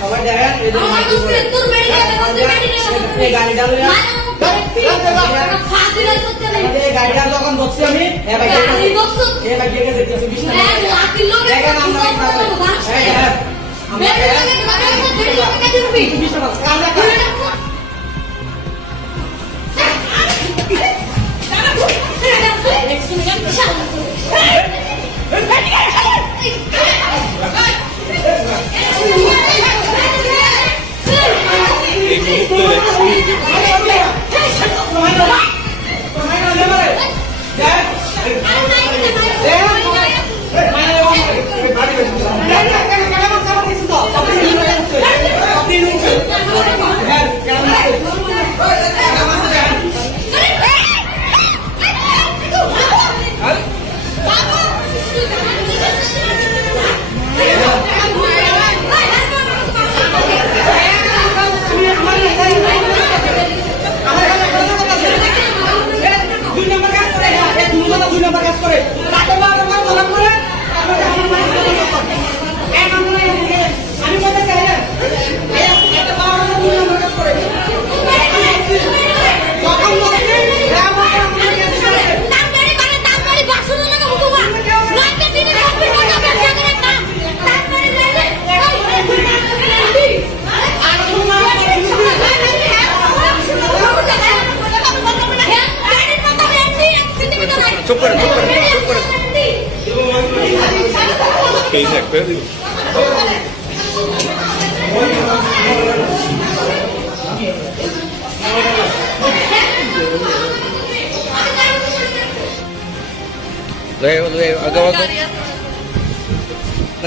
সবাই দেখেন এই গাড়িটা গাড়িটা যখন বসছি আমি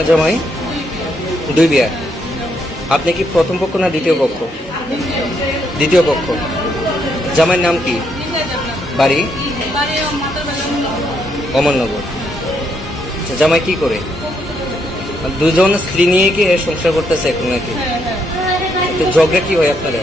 জামাই দুই বিয়া, আপনি কি প্রথম পক্ষ না দ্বিতীয় পক্ষ? দ্বিতীয় পক্ষ। জামাইয়ের নাম কি? বাড়ি অমরনগর। জামাই কি করে? দুজন স্ত্রী নিয়ে কি সংসার করতেছে এখন নাকি? ঝগড়া কি হয় আপনারা?